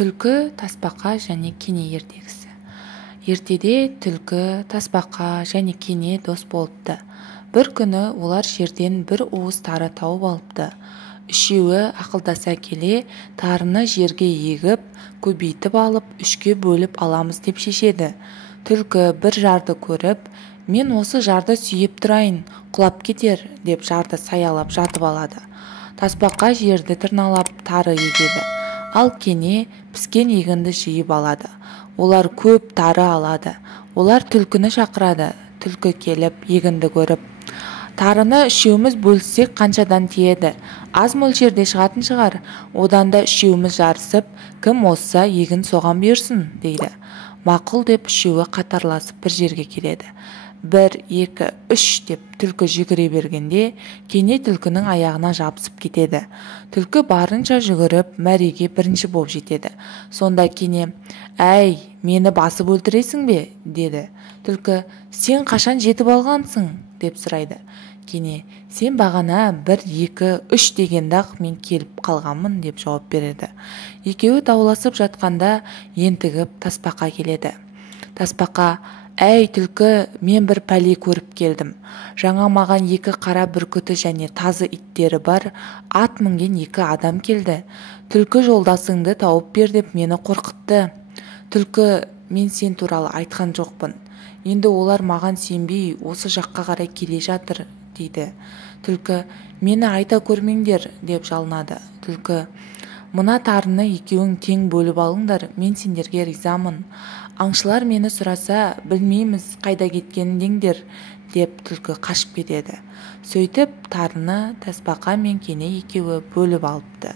Түлкі, тасбақа және кене ертегісі. Ертеде түлкі, тасбақа және кене дос болыпты. Бір күні олар жерден бір уыс тары тауып алыпты. Үшеуі ақылдаса келе, тарыны жерге егіп, көбейтіп алып, үшке бөліп аламыз деп шешеді. Түлкі бір жарды көріп, мен осы жарды сүйеп тұрайын, құлап кетер, деп жарды саялап жатып алады. Тасбақа жерді тырналап тары егеді. Ал кене піскен егінді жиып алады. Олар көп тары алады. Олар түлкіні шақырады. Түлкі келіп, егінді көріп, тарыны үшеуміз бөліссек қаншадан тиеді? Аз мөлшерде шығатын шығар. Одан да үшеуміз жарысып, кім озса егін соған бұйырсын, дейді. Мақұл деп үшеуі қатарласып бір жерге келеді. 1, 2, 3 деп түлкі жүгіре бергенде, кене түлкінің аяғына жабысып кетеді. Түлкі барынша жүгіріп, мәреге бірінші боп жетеді. Сонда кене, «Әй, мені басып өлтіресің бе?» деді. Түлкі, «Сен қашан жетіп алғансың?» деп сұрайды. Кене, «Сен бағана 1, 2, 3 дегенде-ақ мен келіп қалғанмын» деп жауап береді. Екеуі дауласып жатқанда ентігіп тасбақа келеді. Тасбақа, «Әй, түлкі, мен бір пәле көріп келдім. Жаңа маған 2 қара бүркіті және тазы иттері бар ат мінген 2 адам келді. Түлкі жолдасыңды тауып бер деп мені қорқытты. Түлкі, мен сен туралы айтқан жоқпын. Енді олар маған сенбей осы жаққа қарай келе жатыр» дейді. Түлкі, «Мені айта көрмеңдер» деп жалынады. Түлкі, «Мына тарыны екеуің тең бөліп алыңдар, мен сендерге ризамын. Аңшылар мені сұраса, білмейміз қайда кеткенін деңдер» деп түлкі қашып кетеді. Сөйтіп тарыны тасбақа мен кене екеуі бөліп алыпты.